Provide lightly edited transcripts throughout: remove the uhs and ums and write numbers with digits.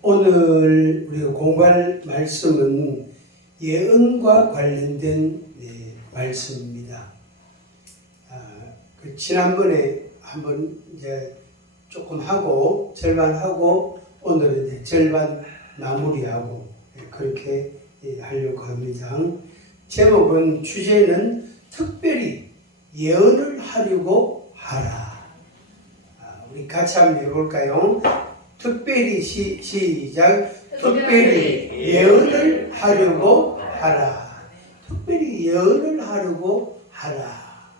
오늘 우리가 공부할 말씀은 예언과 관련된 말씀입니다. 지난번에 한번 이제 조금 하고 절반 하고 오늘은 이제 절반 마무리하고 그렇게 하려고 합니다. 제목은 주제는 특별히 예언을 하려고 하라. 우리 같이 한번 해볼까요? 특별히 시작. 특별히 예언을 하려고 하라. 특별히 예언을 하려고 하라.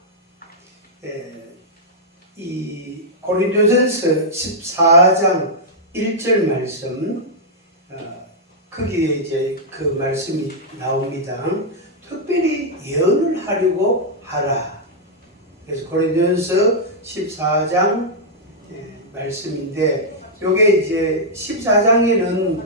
이 고린도전서 14장 1절 말씀, 거기에 이제 그 말씀이 나옵니다. 특별히 예언을 하려고 하라. 그래서 고린도전서 14장 말씀인데, 요게 이제 14장에는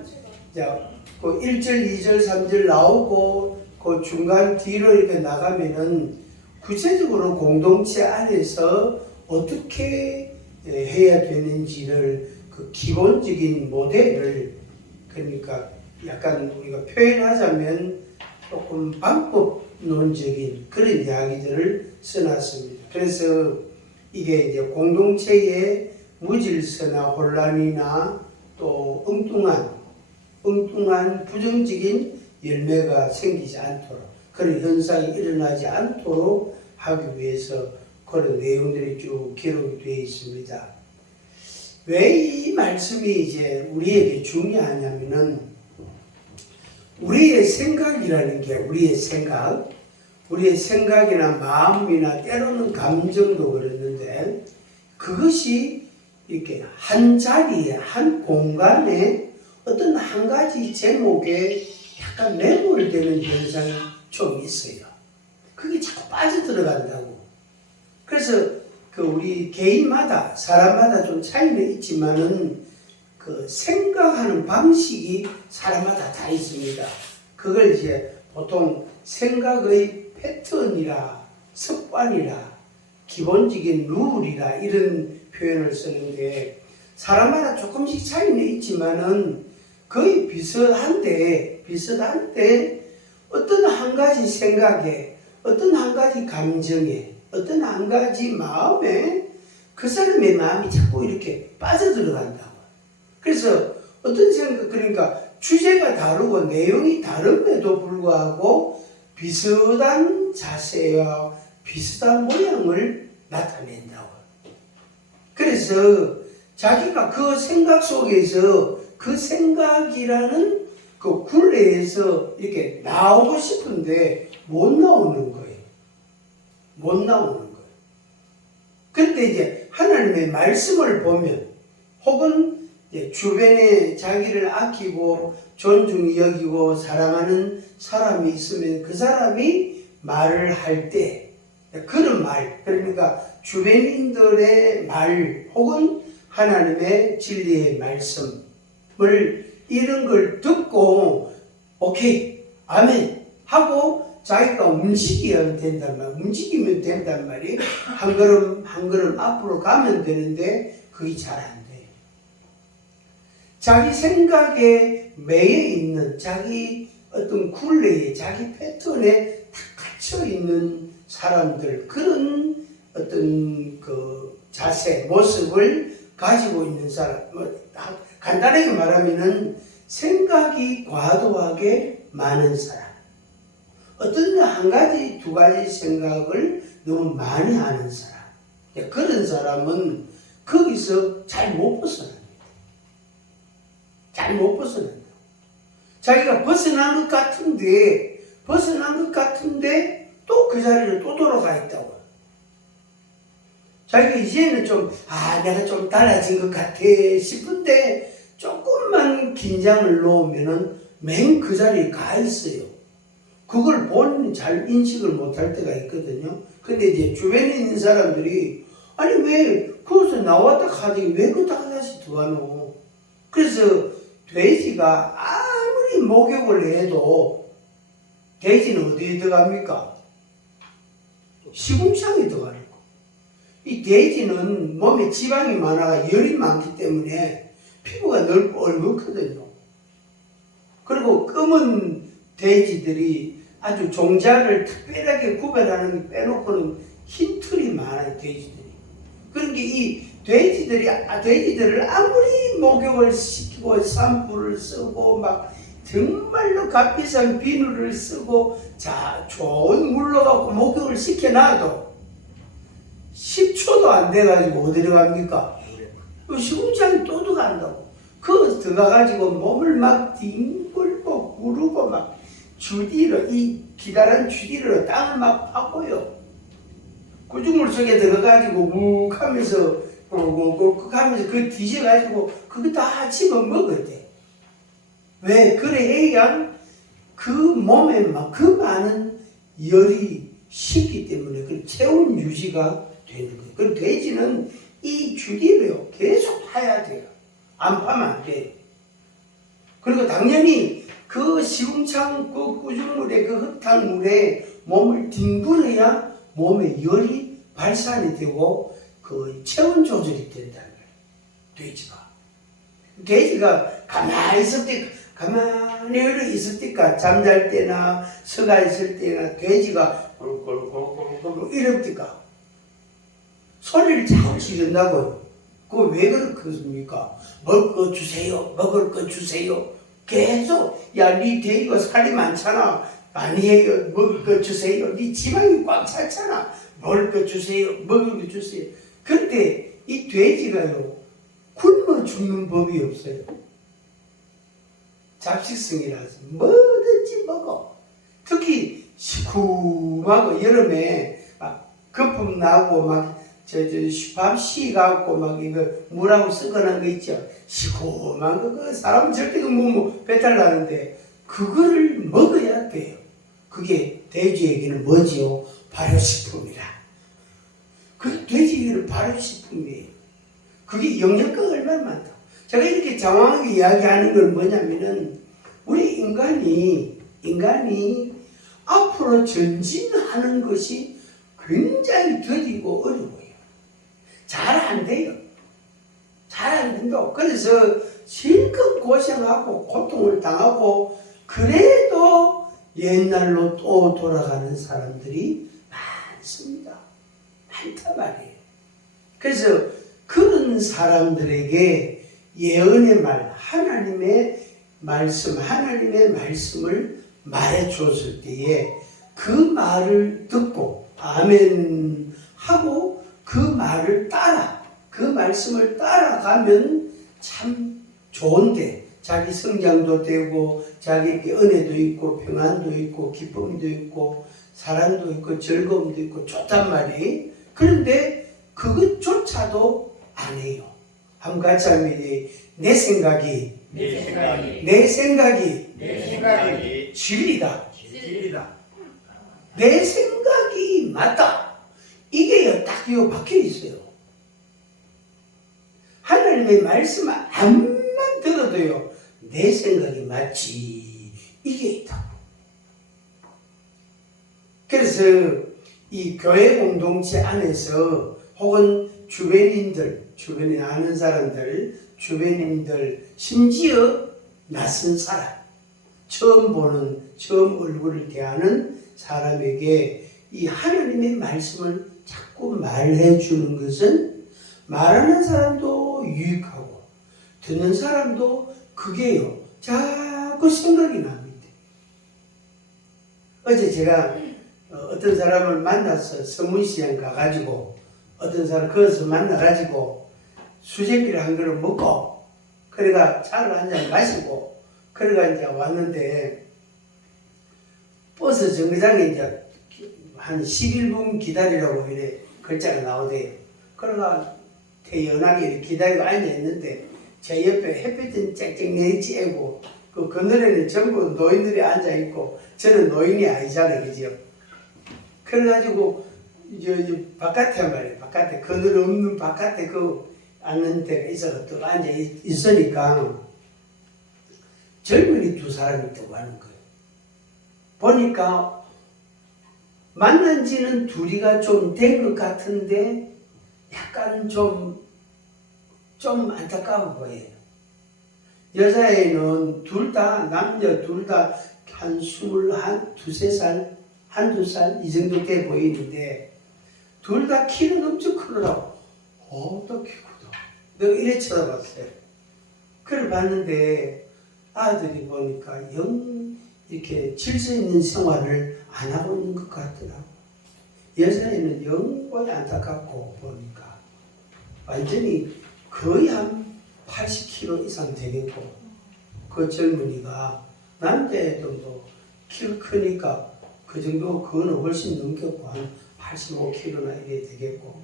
그 1절, 2절, 3절 나오고 그 중간 뒤로 이렇게 나가면은 구체적으로 공동체 안에서 어떻게 해야 되는지를 그 기본적인 모델을, 그러니까 약간 우리가 표현하자면 조금 방법론적인 그런 이야기들을 써놨습니다. 그래서 이게 이제 공동체의 무질서나 혼란이나 또 엉뚱한 부정적인 열매가 생기지 않도록, 그런 현상이 일어나지 않도록 하기 위해서 그런 내용들이 쭉 기록이 되어 있습니다. 왜 이 말씀이 이제 우리에게 중요하냐면은, 우리의 생각이라는 게 우리의 생각이나 마음이나 때로는 감정도 그랬는데, 그것이 이렇게 한 자리에, 한 공간에 어떤 한 가지 제목에 약간 매몰되는 현상이 좀 있어요. 그게 자꾸 빠져들어간다고. 그래서 그 우리 개인마다, 사람마다 좀 차이는 있지만은 그 생각하는 방식이 사람마다 다 있습니다. 그걸 이제 보통 생각의 패턴이라, 습관이라, 기본적인 룰이라 이런 표현을 쓰는데, 사람마다 조금씩 차이는 있지만은 거의 비슷한데 어떤 한 가지 생각에, 어떤 한 가지 감정에, 어떤 한 가지 마음에 그 사람의 마음이 자꾸 이렇게 빠져들어간다고. 그래서 어떤 생각, 그러니까 주제가 다르고 내용이 다름에도 불구하고 비슷한 자세와 비슷한 모양을 나타낸다고. 그래서 자기가 그 생각 속에서 그 생각이라는 그 굴레에서 이렇게 나오고 싶은데 못 나오는 거예요. 그런데 이제 하나님의 말씀을 보면, 혹은 주변에 자기를 아끼고 존중히 여기고 사랑하는 사람이 있으면 그 사람이 말을 할 때, 그런 말, 그러니까 주변인들의 말 혹은 하나님의 진리의 말씀을, 이런 걸 듣고 오케이, 아멘 하고 자기가 움직이면 된단 말이에요. 한 걸음 앞으로 가면 되는데 그게 잘 안 돼요. 자기 생각에 매여 있는, 자기 어떤 굴레에, 자기 패턴에 다 갇혀 있는 사람들, 그런 어떤 그 자세, 모습을 가지고 있는 사람, 간단하게 말하면은 생각이 과도하게 많은 사람, 어떤 한 가지, 두 가지 생각을 너무 많이 하는 사람, 그런 사람은 거기서 잘 못 벗어납니다. 자기가 벗어난 것 같은데 또 그 자리를 또 돌아가 있다고. 자기가 이제는 내가 좀 달라진 것 같아 싶은데 조금만 긴장을 놓으면은 맨 그 자리에 가 있어요. 그걸 본인이 잘 인식을 못할 때가 있거든요. 근데 이제 주변에 있는 사람들이, 아니 왜 거기서 나왔다 가더니 왜 그러다가 다시 들어가노? 그래서 돼지가 아무리 목욕을 해도 돼지는 어디에 들어갑니까? 시궁창에 들어가는 거. 이 돼지는 몸에 지방이 많아가 열이 많기 때문에 피부가 넓고 얼룩거든요. 그리고 검은 돼지들이 아주 종자를 특별하게 구별하는 게 빼놓고는 흰 털이 많아요, 돼지들이. 그러니까 이 돼지들을 아무리 목욕을 시키고 샴푸를 쓰고 막 정말로 값비싼 비누를 쓰고 좋은 물로 갖고 목욕을 시켜놔도 10초도 안 돼가지고 어디로 갑니까? 시궁창에 또 들어간다고. 그 들어가가지고 몸을 막 뒹굴고 구르고 막 주디로, 이 기다란 주디로 땅을 막 파고요. 구중물 속에 들어가지고 묵 하면서 꾹꾹꾹 하면서 그 뒤져가지고 그거 다 집어 먹었대. 왜? 그래 해야 그 몸에 막 그 많은 열이 식기 때문에 그 체온 유지가 되는 거예요. 그 돼지는 이 주기를요 계속 파야 돼요. 안 파면 안 돼요. 그리고 당연히 그 시궁창 그 구중물에 그 흙탕물에 몸을 뒹굴어야 몸에 열이 발산이 되고 그 체온 조절이 된다는 거예요. 돼지가 가만히 있을 때가 잠잘 때나 서가 있을 때나 돼지가 꿀꿀꿀꿀꿀 이럽니까? 소리를 자꾸 지른다고요. 그거 왜 그렇습니까? 먹을 거 주세요. 먹을 거 주세요. 계속 네 돼지가 살이 많잖아. 많이 해요. 먹을 거 주세요. 네 지방이 꽉 찼잖아. 먹을 거 주세요. 먹을 거 주세요. 그런데 이 돼지가요 굶어 죽는 법이 없어요. 잡식성이라서 뭐든지 먹어. 특히 시큼하고 여름에 막 거품 나고 막 밥 쉬가고 막 이거 물하고 섞어놓은 거 있죠. 시큼한 거 그 사람 절대 배탈 나는데 그거를 먹어야 돼요. 그게 돼지에게는 뭐지요? 발효식품이라. 그 돼지에게는 발효식품이에요. 그게 영양가가 얼마나 많다. 제가 이렇게 장황하게 이야기하는 건 뭐냐면은 우리 인간이 앞으로 전진하는 것이 굉장히 더디고 어려워요. 잘 안 돼요. 잘 안 된다고. 그래서 실컷 고생하고 고통을 당하고 그래도 옛날로 또 돌아가는 사람들이 많습니다. 많단 말이에요. 그래서 그런 사람들에게 예언의 말, 하나님의 말씀을 말해 줬을 때에 그 말을 듣고 아멘 하고 그 말을 그 말씀을 따라가면 참 좋은데 자기 성장도 되고 자기에게 은혜도 있고 평안도 있고 기쁨도 있고 사랑도 있고 즐거움도 있고 좋단 말이에요. 그런데 그것조차도 안 해요. 한번 같이 하면 내 생각이 진리다. 내 생각이 맞다. 이게 딱 박혀 있어요. 하나님의 말씀 안만 들어도요 내 생각이 맞지 이게 있다고. 그래서 이 교회 공동체 안에서 혹은 주변에 아는 사람들, 주변인들, 심지어 낯선 사람, 처음 얼굴을 대하는 사람에게 이 하나님의 말씀을 자꾸 말해 주는 것은 말하는 사람도 유익하고 듣는 사람도 그게요 자꾸 생각이 납니다. 어제 제가 어떤 사람을 만나서 서문시장 가가지고 어떤 사람 거기서 만나가지고 수제비를 한 그릇 먹고 그래가 차를 한 잔 마시고 그래가 이제 왔는데 버스 정거장에 이제 한 11분 기다리라고 이래 글자가 나오대요. 그래가 태연하게 이렇게 기다리고 앉아있는데 제 옆에 햇빛은 쨍쨍 내리쬐고 그 그늘에는 전부 노인들이 앉아있고 저는 노인이 아니잖아요. 그죠? 그래가지고 바깥에 말이에요. 바깥에 그늘 없는 바깥에 앉는 데가 있어서 또 앉아 있으니까 젊은이 두 사람이 있다고 하는 거예요. 보니까 만난 지는 둘이가 좀 된 것 같은데 약간 좀 안타까워 보여요. 여자애는 둘 다, 남자 둘 다 한 21, 2살 이 정도 돼 보이는데, 둘 다 키는 엄청 크더라고. 또 키 크다. 내가 이래 쳐다봤어요. 그래 봤는데, 아들이 보니까 영 이렇게 질서 있는 생활을 안 하고 있는 것 같더라고. 여자애는 영원히 안타깝고 보니까 완전히 거의 한 80kg 이상 되겠고, 그 젊은이가 남자애도 뭐 키가 크니까 그 정도 그거는 훨씬 넘겼고 한 85kg나 이래 되겠고,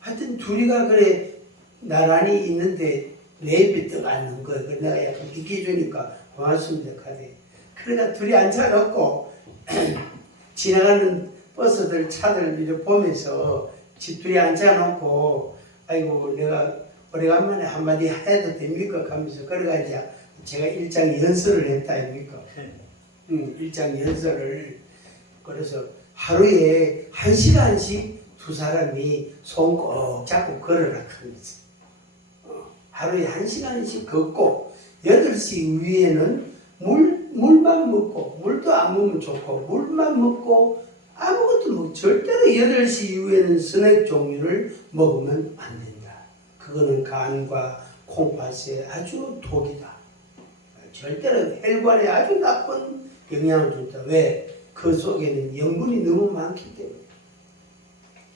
하여튼 둘이가 그래 나란히 있는데 랩이 떠가는 거야. 그래서 내가 약간 비켜주니까 고맙습니다 카대. 그러니까 둘이 앉아놓고 지나가는 버스들 차들 이렇게 보면서 둘이 앉아놓고 아이고 내가 오래간만에 한마디 해도 됩니까? 하면서 그래가 이제 제가 일장 연설을 했다 아닙니까? 일장 연설을. 그래서 하루에 1시간씩 두 사람이 손 꼭 잡고 걸으라 하면서 하루에 1시간씩 걷고 8시 이후에는 물만 먹고, 물도 안 먹으면 좋고 물만 먹고 아무것도 먹고, 절대로 8시 이후에는 스낵 종류를 먹으면 안 된다. 그거는 간과 콩팥에 아주 독이다. 절대로 혈관에 아주 나쁜 영향을 준다. 왜? 그 속에는 영분이 너무 많기 때문에.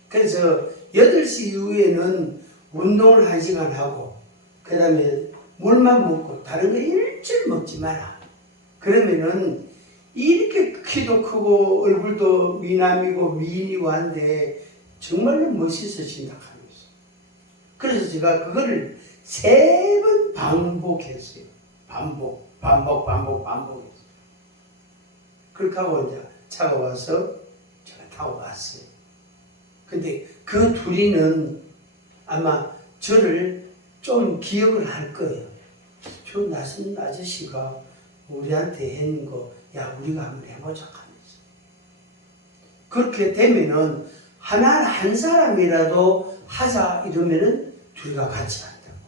그래서 8시 이후에는 운동을 1시간 하고, 그 다음에 물만 먹고 다른 거 일절 먹지 마라. 그러면은 이렇게 키도 크고 얼굴도 미남이고 미인이고 한데 정말로 멋있어진다 하면서. 그래서 제가 그거를 3번 반복했어요. 반복했어요. 그렇게 하고 이제 차가 와서 제가 타고 갔어요. 근데 그 둘이는 아마 저를 좀 기억을 할 거예요. 저 낯선 아저씨가 우리한테 했는 거, 야, 우리가 한번 해보자 하면서. 그렇게 되면은 한 사람이라도 하자 이러면은 둘이가 같이 한다고.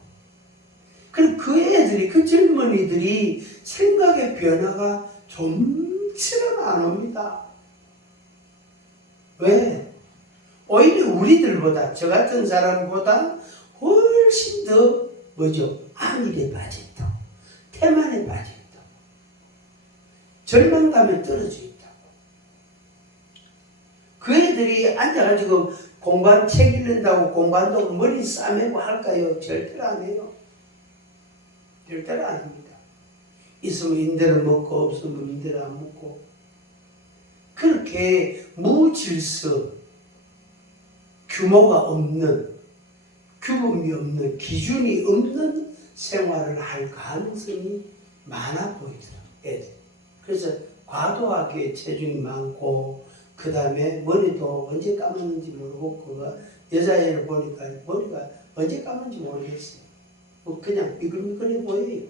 그럼 그 애들이, 그 젊은이들이 생각의 변화가 좀처럼 안 옵니다. 왜? 오히려 우리들보다, 저 같은 사람보다 훨씬 더 뭐죠? 안일에 빠져있다고, 태만에 빠져있다고, 절망감에 떨어져 있다고. 그 애들이 앉아가지고 공부한 책 읽는다고 공부한다고 머리 싸매고 할까요? 절대로 안 해요. 절대로 안 합니다. 있으면 임대를 먹고 없으면 임대를 안 먹고, 그렇게 무질서, 규모가 없는, 규범이 없는, 기준이 없는 생활을 할 가능성이 많아 보이더라고요, 애들. 그래서 과도하게 체중이 많고, 그 다음에 머리도 언제 감았는지 모르고, 그거 여자애를 보니까 머리가 언제 감았는지 모르겠어요. 뭐 그냥 미끌미끌해 보여요.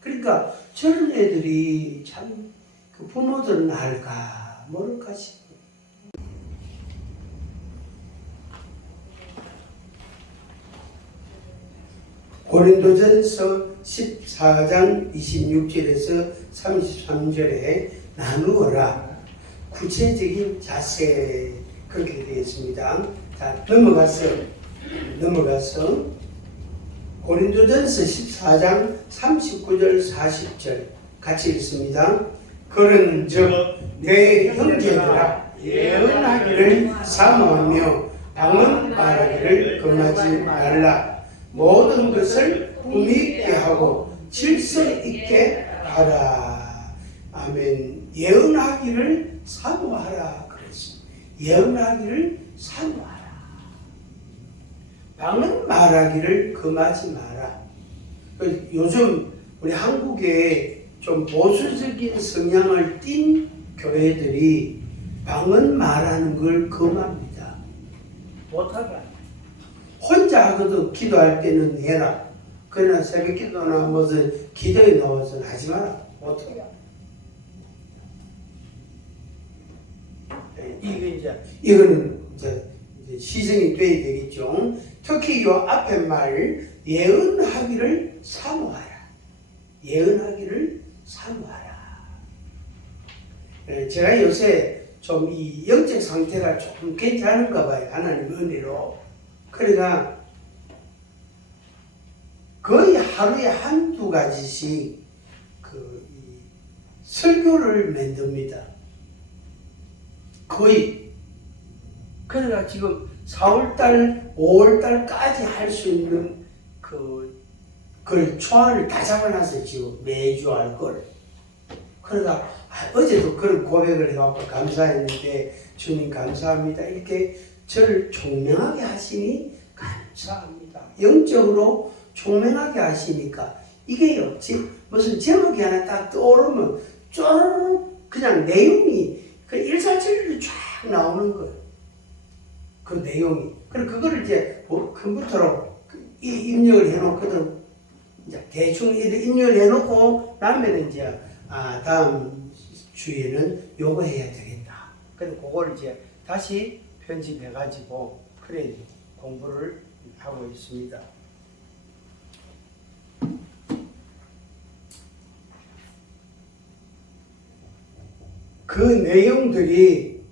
그러니까 저런 애들이 참 그 부모들은 알까 모를까 싶어요. 고린도전서 14장 26절에서 33절에 나누어라. 구체적인 자세, 그렇게 되어 있습니다. 자, 넘어가서 고린도전서 14장 39절 40절 같이 읽습니다. 그런즉 내 형제들아, 예언하기를 사모하며 방언 말하기를 금하지 말라. 모든 것을 품위 있게 하고 질서 있게 하라. 아멘. 예언하기를 사모하라 그랬습니다. 예언하기를 사모하라. 방언 말하기를 금하지 마라. 요즘 우리 한국에 좀 보수적인 성향을 띤 교회들이 방언 말하는 걸 금합니다. 못하게 합니다. 혼자 하거든. 기도할 때는 해라. 그러나 새벽 기도나 무슨 기도에 나와서는 하지 마라. 못하게 합니다. 이거는 이제 시정이 돼야 되겠죠. 특히 이 앞에 말 예언하기를 사모하라. 예언하기를 사모하라. 제가 요새 좀 이 영적 상태가 조금 괜찮은가 봐요. 하나님 은혜로. 그러니까 거의 하루에 한두 가지씩 이 설교를 만듭니다. 거의. 그러니까 지금 4월달, 5월달까지 할 수 있는 그 초안을 다 잡아놨어요. 지금 매주 할 걸. 그러다 어제도 그런 고백을 해갖고 감사했는데, 주님 감사합니다. 이렇게 저를 총명하게 하시니 감사합니다. 영적으로 총명하게 하시니까 이게요, 무슨 제목이 하나 딱 떠오르면 쪼르륵 그냥 내용이 그 일사천리로 쫙 나오는 거예요. 그 내용이. 그리고 그거를 이제 컴퓨터로 입력을 해놓거든. 이제 대충 입력을 해놓고 나면 이제 다음 주에는 요거 해야 되겠다. 그래서 그걸 이제 다시 편집해가지고 그래 이제 공부를 하고 있습니다. 그 내용들이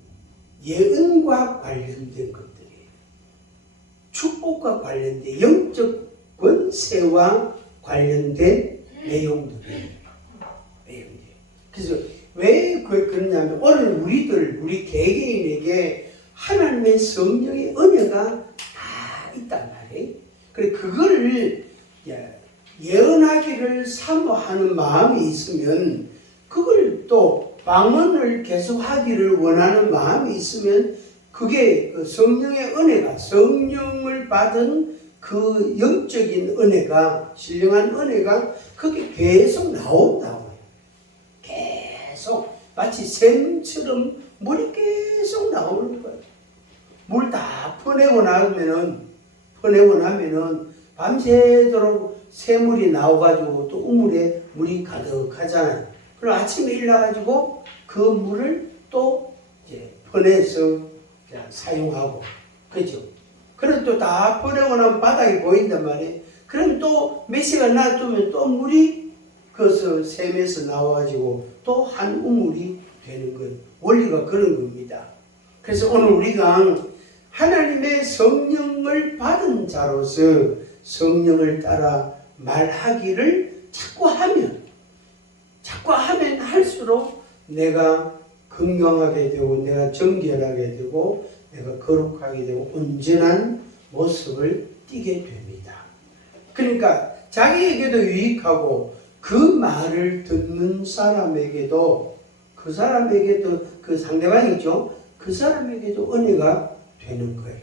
예언과 관련된 것들이에요. 축복과 관련된 영적 권세와 관련된 내용들이에요. 그래서 왜 그러냐면 오늘 우리 개개인에게 하나님의 성령의 은혜가 다 있단 말이에요. 그래서 그거를 예언하기를 사모하는 마음이 있으면, 그걸 또 방언을 계속 하기를 원하는 마음이 있으면, 그게 그 성령의 은혜가, 성령을 받은 그 영적인 은혜가, 신령한 은혜가 그게 계속 나온다고. 계속 마치 샘처럼 물이 계속 나오는 거예요. 물 다 퍼내고 나면은 밤새도록 새물이 나와가지고 또 우물에 물이 가득하잖아요. 그럼 아침에 일어나가지고 그 물을 또 이제 퍼내서 사용하고, 그죠? 그럼 또 다 퍼내고 나면 바닥이 보인단 말이에요. 그럼 또 몇 시간 놔두면 또 물이 그래서 샘에서 나와가지고 또 한 우물이 되는 거예요. 원리가 그런 겁니다. 그래서 오늘 우리가 하나님의 성령을 받은 자로서 성령을 따라 말하기를 자꾸 하면 할수록 내가 건강하게 되고, 내가 정결하게 되고, 내가 거룩하게 되고, 온전한 모습을 띠게 됩니다. 그러니까 자기에게도 유익하고, 그 말을 듣는 사람에게도, 그 상대방이죠. 그 사람에게도 은혜가 되는 거예요.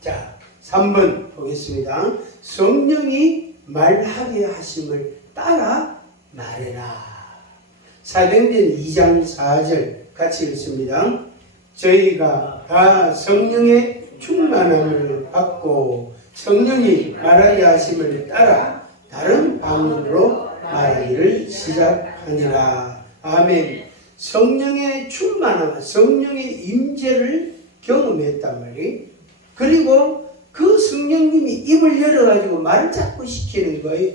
자, 3번 보겠습니다. 성령이 말하게 하심을 따라 말해라. 사도행전 2장 4절 같이 읽습니다. 저희가 다 성령의 충만함을 받고 성령이 말하게 하심을 따라 다른 방언으로 말하기를 시작하니라. 아멘. 성령의 충만함, 성령의 임재를 경험했단 말이에요. 그리고 그 성령님이 입을 열어가지고 말을 자꾸 시키는 거예요.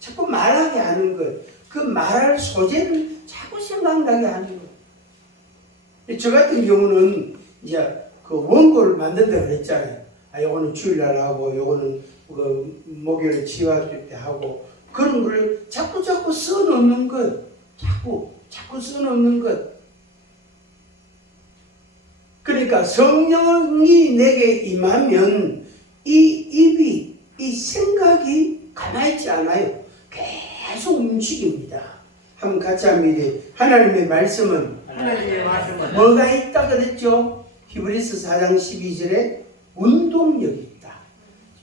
자꾸 말하게 하는 거예요. 그 말할 소재를 자꾸 생각나게 하는 거예요. 저 같은 경우는 이제 그 원고를 만든다고 그랬잖아요. 요거는 주일날 하고, 요거는 그 목요일 치유할 때 하고, 그런 걸 자꾸 써놓는 것. 자꾸 써놓는 것. 그러니까 성령이 내게 임하면 이 생각이 가만히 있지 않아요. 계속 움직입니다. 한번 같이 합니다. 하나님의 말씀은 뭐가 있다 그랬죠? 히브리서 4장 12절에 운동력이 있다.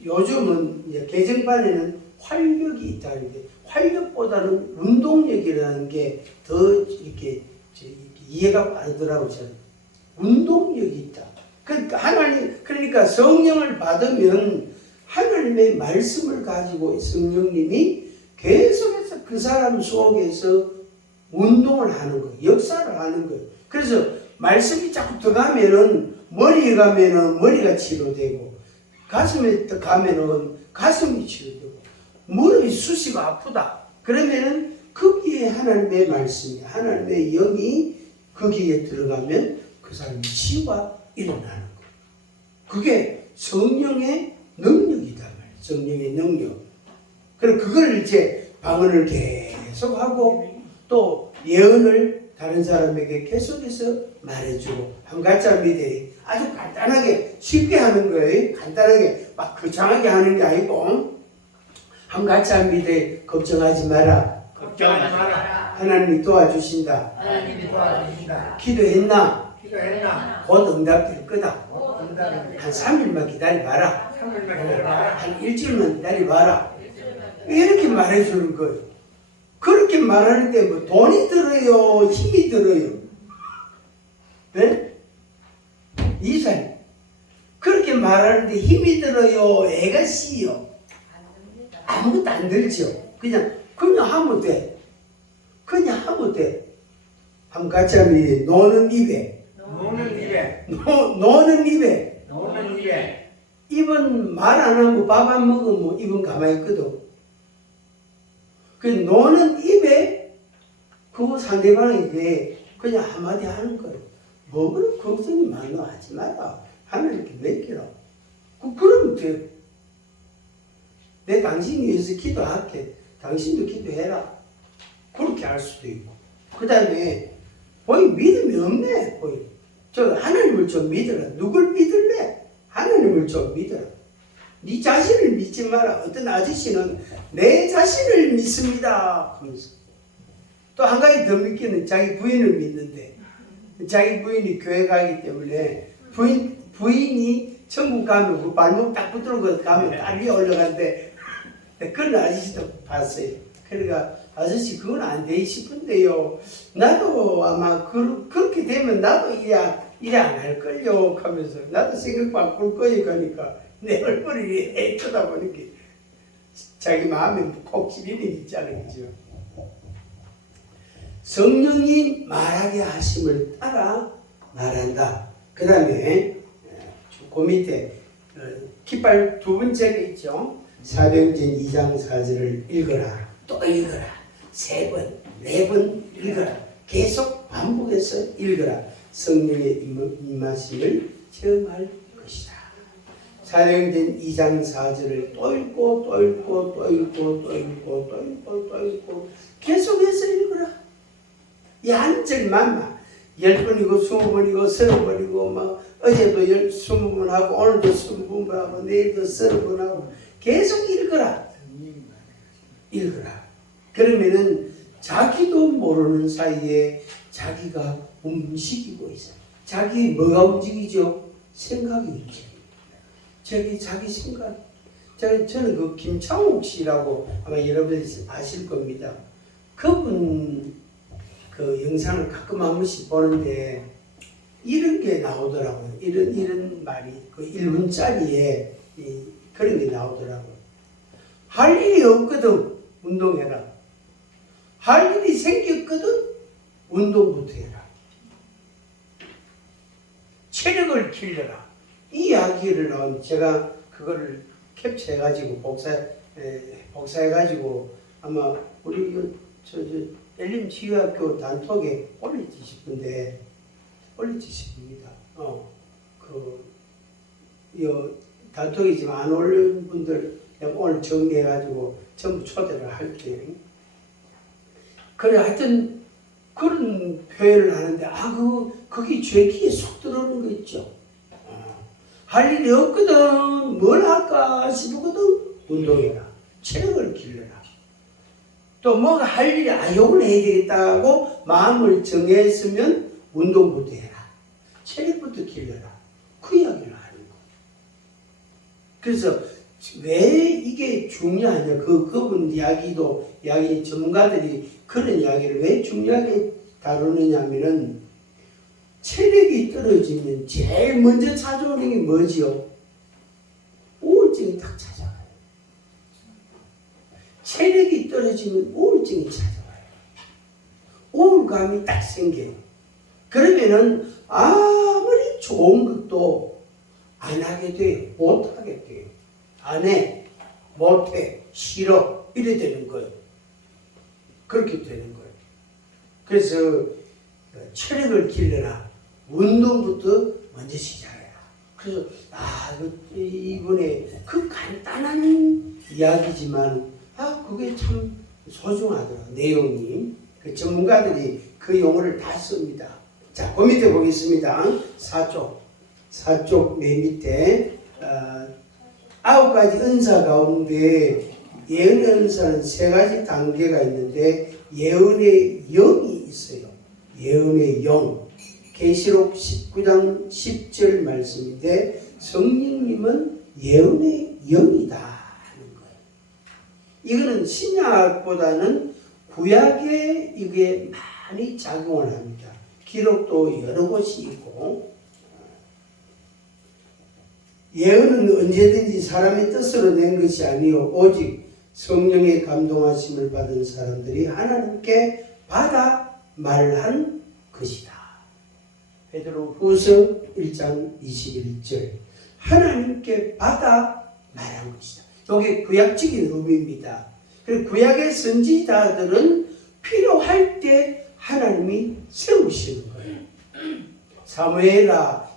요즘은 이제 개정판에는 활력이 있다는데, 활력보다는 운동력이라는 게 더 이렇게 이해가 빠르더라고요. 운동력이 있다. 그러니까 성령을 받으면 하나님의 말씀을 가지고 성령님이 계속해서 그 사람 속에서 운동을 하는 거예요. 역사를 하는 거예요. 그래서 말씀이 자꾸 들어가면은 머리에 가면은 머리가 치료되고, 가슴에 가면은 가슴이 치료되고, 무릎이 쑤시고 아프다. 그러면은 거기에 하나님의 말씀이, 하나님의 영이 거기에 들어가면 그 사람이 치유가 일어나는 거예요. 그게 성령의 능력이다 말이에요. 성령의 능력. 그리고 그걸 이제 방언을 계속하고 또 예언을 다른 사람에게 계속해서 말해주고 한 가짜 미대 아주 간단하게 쉽게 하는 거예요. 간단하게 막 거창하게 하는 게 아니고 한 가짜 미대 걱정하지 마라. 걱정하지 마라. 하나님이 도와주신다. 하나님이 도와주신다. 기도했나? 기도했나? 곧 응답될 거다. 응답을 한 3일만 기다려봐라. 3일만 기다려봐라. 한 일주일만 기다려봐라. 이렇게 말해주는 거예요. 그렇게 말하는데 뭐 돈이 들어요? 힘이 들어요? 네? 이사님 그렇게 말하는데 힘이 들어요? 애가 씨요? 아무것도 안 들죠. 그냥 하면 돼. 그냥 하면 돼. 한 가짜미 노는 입에 노는 입에 노는 입에 노는 입에 입은 말 안 하고 밥 안 먹으면 입은 가만히 있거든. 그 노는 입에 그거 상대방에게 그냥 한마디 하는 거예요. 뭐 그런 걱정이 많아 하지 마라. 하나님께 맡기라. 그러면 돼요. 내 당신이 위해서 기도할게. 당신도 기도해라. 그렇게 할 수도 있고. 그 다음에 거의 믿음이 없네. 거의. 저 하나님을 좀 믿어라. 누굴 믿을래? 하나님을 좀 믿어라. 네 자신을 믿지 마라. 어떤 아저씨는 내 자신을 믿습니다 하면서 또 한 가지 더 믿기는 자기 부인을 믿는데 자기 부인이 교회 가기 때문에 부인이 천국 가면 그 발목 딱 붙들고 가면 빨리 올라간대. 그런 아저씨도 봤어요. 그러니까 아저씨 그건 안 돼 싶은데요. 나도 아마 그렇게 되면 나도 이래 안 할걸요 하면서 나도 생각 바꿀 거예요. 그러니까 내 얼굴이 쳐다보는 게 자기 마음에 꼭 찌리는 있잖아요. 그죠? 성령이 말하게 하심을 따라 말한다. 그 다음에 그 밑에 깃발 두 번째가 있죠. 사도행전 2장 4절을 읽어라. 또 읽어라. 3번, 4번 읽어라. 계속 반복해서 읽어라. 성령의 임하심을 체험할 것이다. 사도행전 2장 4절을 또 읽고 또 읽고 또 읽고 또 읽고 또 읽고 또 읽고 계속해서 읽어라. 이 한 절만 10번이고 20번이고 30번이고 막 어제도 20번 하고 오늘도 20번 하고 내일도 30번 하고 계속 읽어라. 읽어라. 그러면은 자기도 모르는 사이에 자기가 움직이고 있어요. 자기 뭐가 움직이죠? 생각이 움직입니다. 자기 생각. 저는 그 김창욱 씨라고 아마 여러분들이 아실 겁니다. 그분 그 영상을 가끔 한 번씩 보는데 이런 게 나오더라고요. 이런 말이 그 1분짜리에 그런 게 나오더라고요. 할 일이 없거든 운동해라. 할 일이 생겼거든 운동부터 해라. 체력을 길러라. 이 이야기를 나온 제가 그거를 캡처해가지고 복사해가지고 아마 우리 엘림 치유학교 단톡에 올리지 싶은데 올리지 싶습니다. 단톡에 지금 안 올린 분들 오늘 정리해가지고 전부 초대를 할게요. 그래 하여튼 그런 표현을 하는데 그게 제 귀에 쏙 들어오는 거 있죠. 할 일이 없거든 뭘 할까 싶거든 운동해라. 체력을 길러라. 또 뭐가 할 일이 요걸 해야 되겠다고 마음을 정했으면 운동부터 해라. 체력부터 길러라. 그 이야기를 하는 거예요. 그래서 왜 이게 중요하냐. 그분 이야기 전문가들이 그런 이야기를 왜 중요하게 다루느냐면은 체력이 떨어지면 제일 먼저 찾아오는 게 뭐지요? 우울증이 딱 찾아와요. 체력이 떨어지면 우울증이 찾아와요. 우울감이 딱 생겨요. 그러면은 아무리 좋은 것도 안 하게 돼요. 못 하게 돼요. 안 해, 못 해, 싫어 이래 되는 거예요. 그렇게 되는 거예요. 그래서 체력을 길러라. 운동부터 먼저 시작해라. 그래서 이번에 그 간단한 이야기지만 그게 참 소중하더라. 내용이. 그 전문가들이 그 용어를 다 씁니다. 자, 그 밑에 보겠습니다. 4쪽 맨 밑에 9가지 은사 가운데 예언의 은사는 3가지 단계가 있는데 예언의 영이 있어요. 예언의 영. 계시록 19장 10절 말씀인데 성령님은 예언의 영이다 하는 거예요. 이거는 신약보다는 구약에 이게 많이 작용을 합니다. 기록도 여러 곳이 있고 예언은 언제든지 사람의 뜻으로 낸 것이 아니요 오직 성령의 감동하심을 받은 사람들이 하나님께 받아 말한 것이다. 베드로 후서 1장 21절 하나님께 받아 말한 것이다. 이게 구약적인 의미입니다. 그리고 구약의 선지자들은 필요할 때 하나님이 세우시는 거예요. 사무엘아,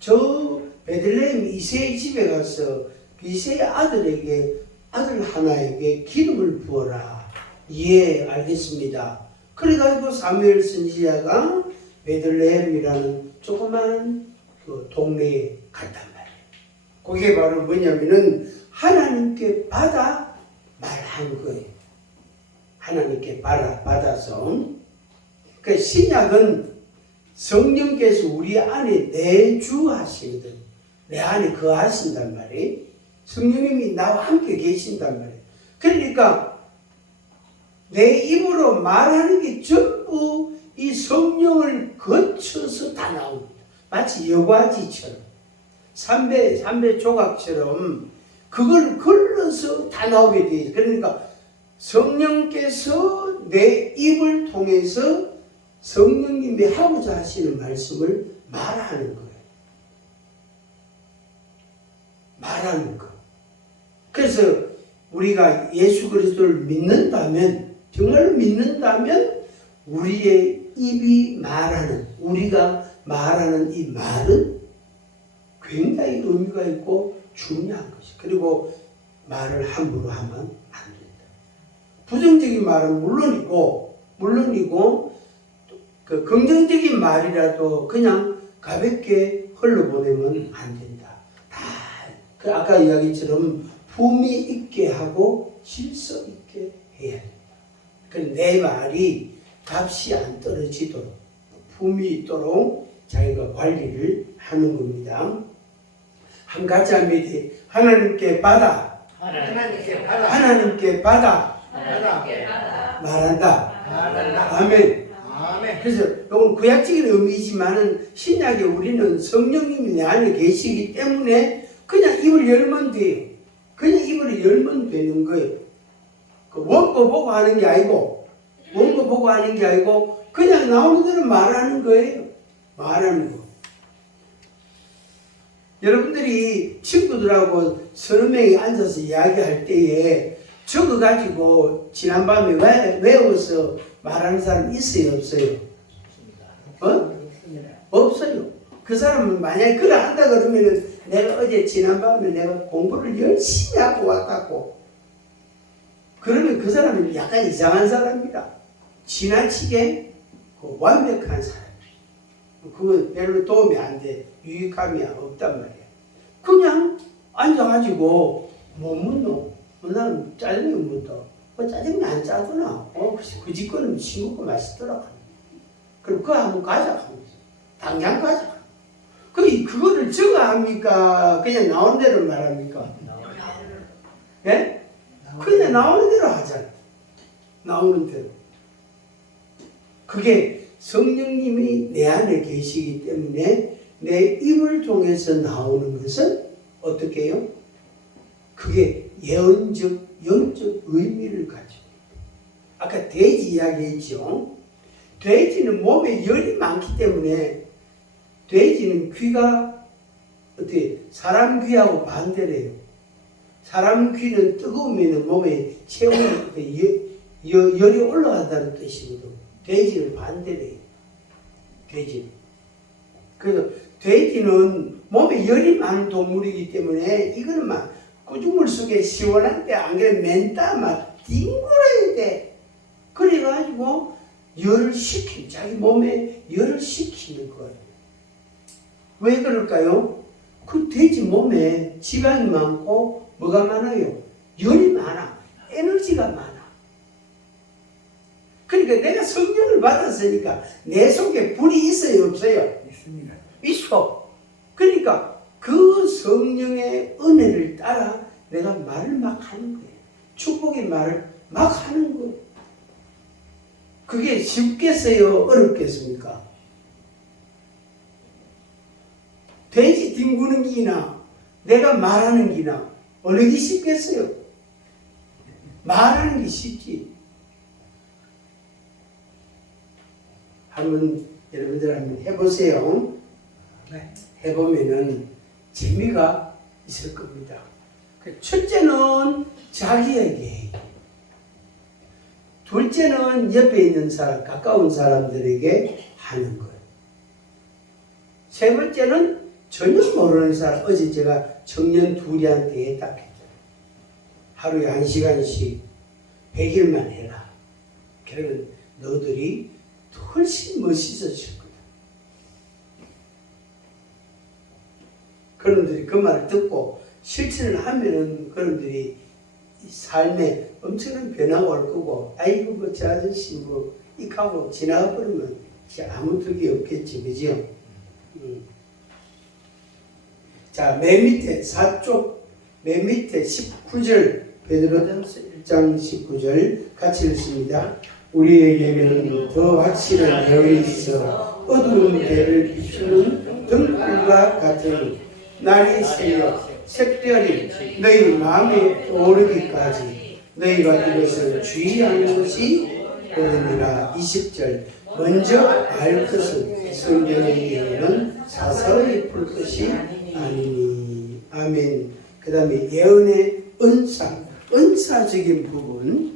저 베들레헴 이새의 집에 가서 이새의 아들 하나에게 기름을 부어라. 알겠습니다. 그래가지고 사무엘 선지자가 베들레헴이라는 조그마한 그 동네에 갔단 말이에요. 그게 바로 뭐냐면은 하나님께 받아 말한 거예요. 하나님께 받아서. 그 신약은 성령께서 우리 안에 내주하시거든. 내 안에 거하신단 말이에요. 성령님이 나와 함께 계신단 말이에요. 그러니까 내 입으로 말하는 게 전부 이 성령을 거쳐서 다 나옵니다. 마치 여과지처럼 삼배 조각처럼 그걸 걸러서 다 나오게 돼요. 그러니까 성령께서 내 입을 통해서 성령님이 하고자 하시는 말씀을 말하는 거예요. 말하는 거. 그래서 우리가 예수 그리스도를 믿는다면, 정말로 믿는다면 우리의 입이 말하는, 우리가 말하는 이 말은 굉장히 의미가 있고 중요한 것이. 그리고 말을 함부로 하면 안 된다. 부정적인 말은 물론이고 그 긍정적인 말이라도 그냥 가볍게 흘러보내면 안 된다. 그 아까 이야기처럼 품위 있게 하고 질서 있게 해야 된다. 그래서 내 말이 값이 안 떨어지도록 품위 있도록 자기가 관리를 하는 겁니다. 한 가지 합니다. 하나님께 받아 말한다. 아멘. 그래서 이건 구약적인 의미지만은 신약에 우리는 성령님이 내 안에 계시기 때문에 그냥 입을 열면 돼요. 그냥 입을 열면 되는 거예요. 그 원고 보고 하는 게 아니고 그냥 나오는 대로 말하는 거예요. 말하는 거. 여러분들이 친구들하고 서너 명이 앉아서 이야기할 때에 적어가지고 지난밤에 외워서 말하는 사람 있어요, 없어요? 없어요. 그 사람은 만약에 그걸 한다 그러면은 내가 어제 지난밤에 내가 공부를 열심히 하고 왔다고. 그러면 그 사람은 약간 이상한 사람이다. 지나치게 완벽한 사람. 그건 별로 도움이 안 돼. 유익함이 없단 말이야. 그냥 앉아가지고 뭐 묻노? 나는 짜장면 묻어. 짜장면 안 짜구나. 그 집 거는 싱겁고 맛있더라. 그럼 그거 한번 가자. 당장 가자. 그거를 적어 합니까? 그냥 나오는 대로 말합니까? 예? 그냥 나오는 대로 하잖아. 나오는 대로. 그게 성령님이 내 안에 계시기 때문에 내 입을 통해서 나오는 것은 어떻게 해요? 그게 예언적, 영적 의미를 가지고. 아까 돼지 이야기했죠. 돼지는 몸에 열이 많기 때문에 돼지는 귀가 어떻게 사람 귀하고 반대래요. 사람 귀는 뜨거우면 몸에 체온이 열이 올라간다는 뜻이거든. 돼지는 반대래요. 돼지는. 그래서 돼지는 몸에 열이 많은 동물이기 때문에 이거는 막 구죽물 속에 시원한 때 안 그래 맨따 막 뒹굴어야 돼. 그래가지고 열을 자기 몸에 열을 식히는 거예요. 왜 그럴까요? 그 돼지 몸에 지방이 많고 뭐가 많아요? 열이 많아. 에너지가 많아. 그러니까 내가 성령을 받았으니까 내 속에 불이 있어요, 없어요? 있습니다. 있어. 그러니까 그 성령의 은혜를 따라 내가 말을 막 하는 거예요. 축복의 말을 막 하는 거예요. 그게 쉽겠어요? 어렵겠습니까? 돼지 뒹구는 기나 내가 말하는 기나 어느 게 쉽겠어요? 말하는 게 쉽지. 한번 여러분들 한번 해보세요. 네. 해보면은 재미가 있을 겁니다. 첫째는 자기에게, 둘째는 옆에 있는 사람, 가까운 사람들에게 하는 거예요. 세 번째는 전혀 모르는 사람, 어제 제가 청년 둘이한테 했다 했잖아요. 하루에 1시간씩 100일만 해라. 그러면 너들이 훨씬 멋있어질 거다. 그놈들이 그 말을 듣고 실천을 하면은 그놈들이 삶에 엄청난 변화가 올 거고, 아이고 뭐 저 아저씨 뭐 이하고 지나가 버리면 아무 득이 없겠지, 그죠? 자, 맨 밑에 4쪽 맨 밑에 19절, 베드로전서 1장 19절 같이 읽습니다. 우리에게는 더 확실한 대언이 있어 어두운 데를 비추는 등불과 같은 날이 새어 색별이 너희 마음에 오르기까지 너희가 이것을 주의하는 것이 옳으니라. 20절, 먼저 알 것은 성경의 예언은 사사로이 풀 것이 아니니. 아멘. 그 다음에 예언의 은사적인 부분